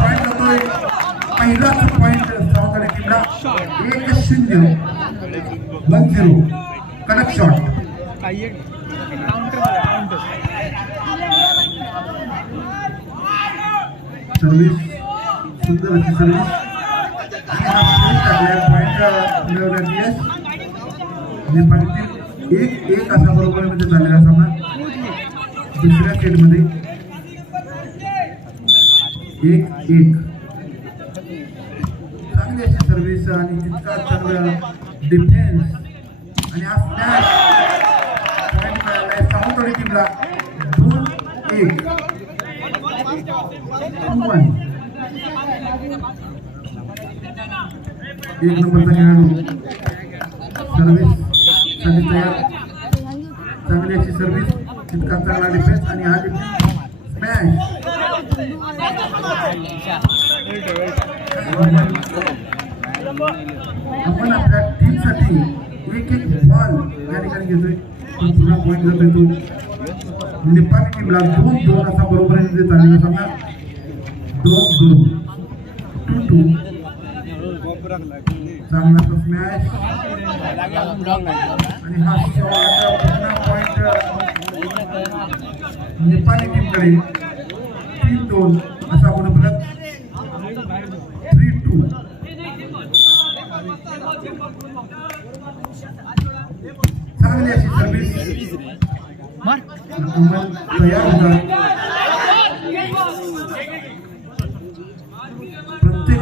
Point जातोय पहिलाच point Sawantwadi टीमला एक शून्य वन झिरो कडक शॉट सर्व्हिस सुंदर काउंटर सर्व्हिस आणि हा point टाकलाय पॉईंट मिळवण्यात यश नेपाळीतील एक एक असा बरोबर मध्ये झालेला सामना. दुसऱ्या सेटमध्ये एक एक. चांगली अशी सर्विस आणि तितका चांगला डिफेन्स आणि हा सावंतवाडी टीमला दोन एक वन एक नंबरचा खेळाडू सर्विससाठी तयार चांगली अशी सर्विस तितका चांगला डिफेन्स आणि हा डिफेन्स आपण आपल्या टीमसाठी एक एक बॉल या ठिकाणी घेतोय पण पुन्हा पॉईंट जातोय तो नेपाळी टीमला दोन दोन असा बरोबर चाललेला सामना दोन दोन टू टू चांगला तो स्मॅश आणि हा शॉट पुन्हा पॉईंट नेपाळी टीमकडे तीन दोन असा गुणफलक थ्री टू चांगली अशी सर्व्हिस अमल तयार होता प्रत्येक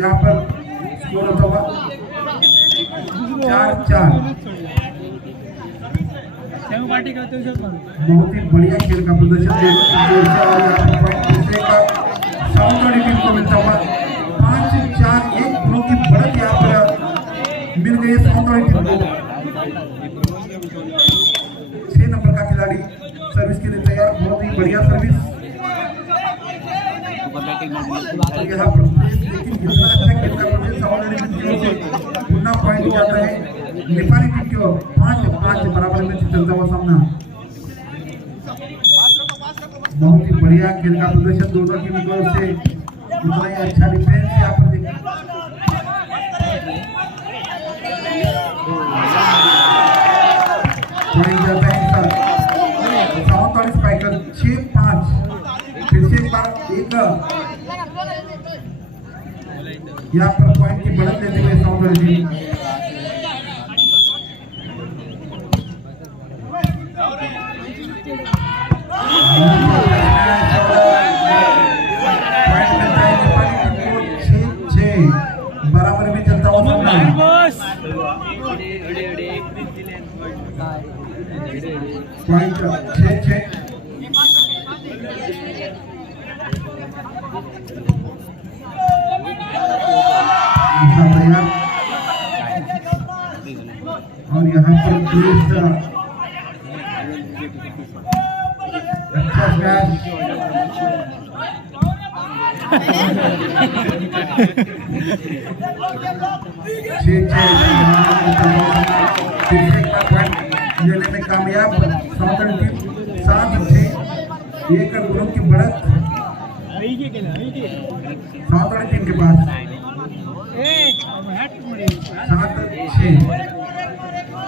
यहाँ पर स्कोर होता हुआ? चार चार। बहुत ही बढ़िया खेल का प्रदर्शन टीम को मिलता हुआ। पाँच चार एक गुणों की बढ़त यहाँ पर मिल गई टीम को। छह नंबर का खिलाड़ी सर्विस के लिए तैयार। बहुत ही बढ़िया सर्विस पुनः पॉइंट जाता है। नेपाली टीम पाँच पाँच बराबर में चलता हुआ सामना। बहुत ही बढ़िया खेल का प्रदर्शन दोनों टीम की ओर से। उतना ही अच्छा डिफेंस यहाँ पर देख। यहाँ पर पॉइंट की बढ़त लेते हुए साउदर जी Thank पॉइंट और यहाँ पर पुलिस अच्छा छः लेने में कामयाब साउथर्न टीम सात एक गुणों की बढ़त। और तीन के पास। सात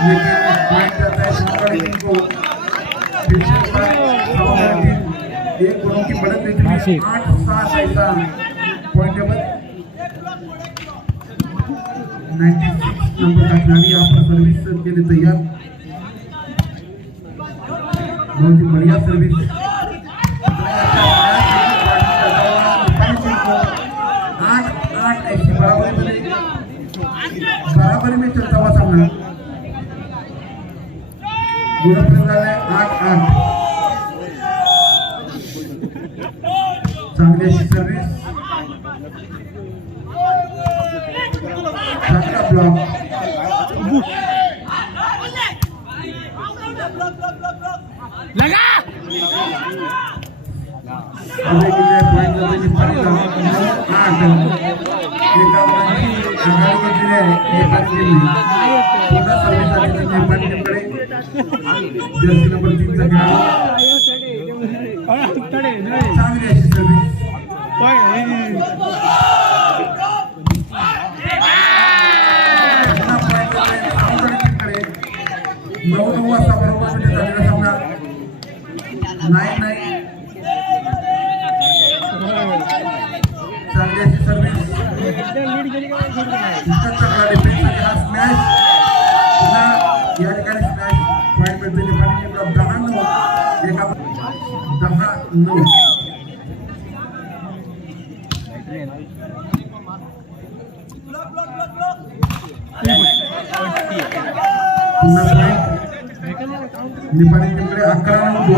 लेकिन पॉइंट जाता सामने टीम को एक बार सामने टीम एक गुणों की बढ़त देती आठ सात ऐसा पॉइंट टेबल 96 नंबर का खिलाड़ी यहाँ पर सर्विस के लिए तैयार बहुत ही बढ़िया सर्विस block. लगा। अभी के लिए पॉइंट जो भी पर का आठ ये का बाकी आगे। के लिए ये पर के लिए थोड़ा सा ऐसा के लिए पर के पड़े जर्सी नंबर 3 का ग्राउंड तड़े तड़े चांगली अच्छी सर्विस कोई नहीं नऊ नऊ वाजता बरोबर म्हणजे झालेला सामना नाही नाही चांगली अशी सर्व्हिस स्मॅश पुन्हा या ठिकाणी स्मॅश पॉईंट मिळतो दहा नऊ एका दहा नऊ अकरा नऊ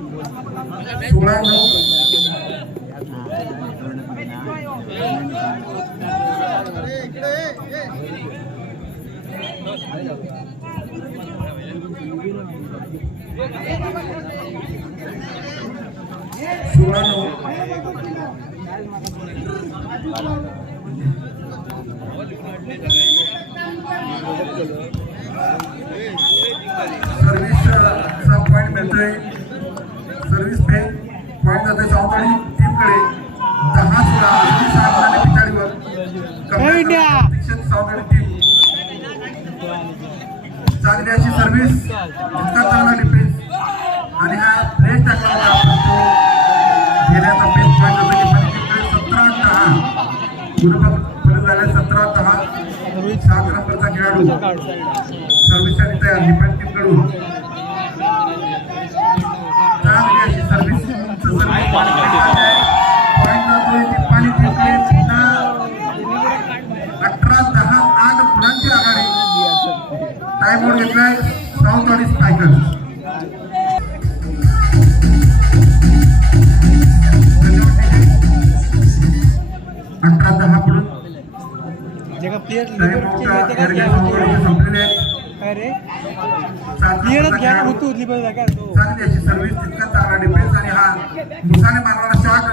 सोळा नऊ सोळा मित्रांनो सर्व्हिस पॉईंट मिळतोय. सर्व्हिस पे पॉईंट जातोय सावताळी टीमकडे दहा सोळा अगदी सहा गुणांनी पिछाडीवर प्रतीक्षित सावताळी टीम. चांगली अशी सर्व्हिस इतका चांगला डिफेन्स आणि हा फ्रेश टाकला होता तो घेण्याचा बेस्ट पॉईंट होता की पण सतरा दहा परत झाले. सतरा दहा सात नंबरचा खेळाडू. सर्व्हिससाठी तयार. निपाट टीमकडून अठरा दहा आठ गुणांची आघाडी टाइम आउट घेतलाय साऊथ आणि स्ट्रायकर्स अठरा दहा आउट संपलेले आहेत अरे सात प्लेयरच नंबरचा घ्या खेळाडू. होतो लिबल जागा हा मुसाने मारणारा शॉट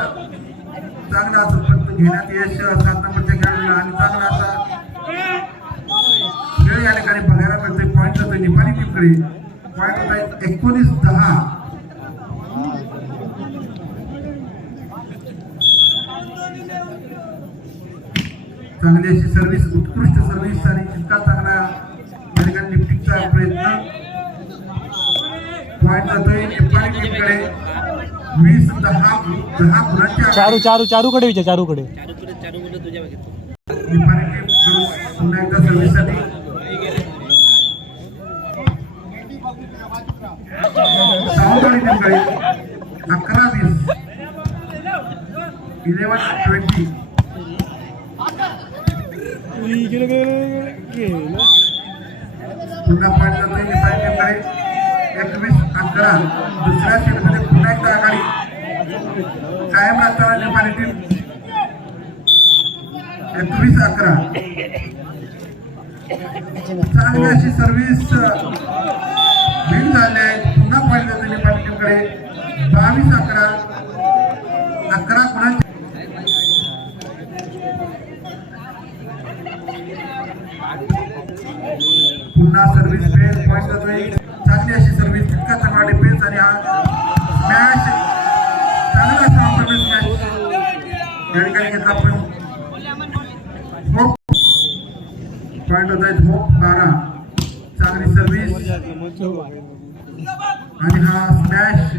चांगला असं पण घेण्यात यश सात नंबरच्या खेळाडूला आणि चांगला असा खेळ या ठिकाणी बघायला मिळतोय. पॉईंट जातोय निपाणी टीमकडे पॉईंट होत आहेत एकोणीस दहा. चांगली अशी सर्व्हिस उत्कृष्ट सर्व्हिस आणि इतका चांगला या ठिकाणी लिफ्टिंगचा प्रयत्न. पॉईंट जातोय निपाणी टीमकडे वीस दहा दहा गुणांच्या चारू चारू चारू कडे विचार चारू कडे अकरा वीस. इलेव्हन कायम राहताना निपाणी एकवीस अकरा. चांगली अशी सर्व्हिस भेट झाली. आहे पुन्हा पाहिजे जातोय निपाणी बावीस अकरा. अकरा गुणांची पॉईंट होत आहेत होप बारा. चांगली सर्व्हिस आणि हा स्मॅश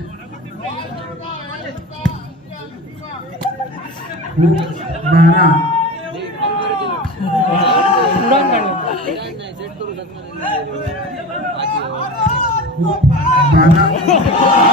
बारा. बारा.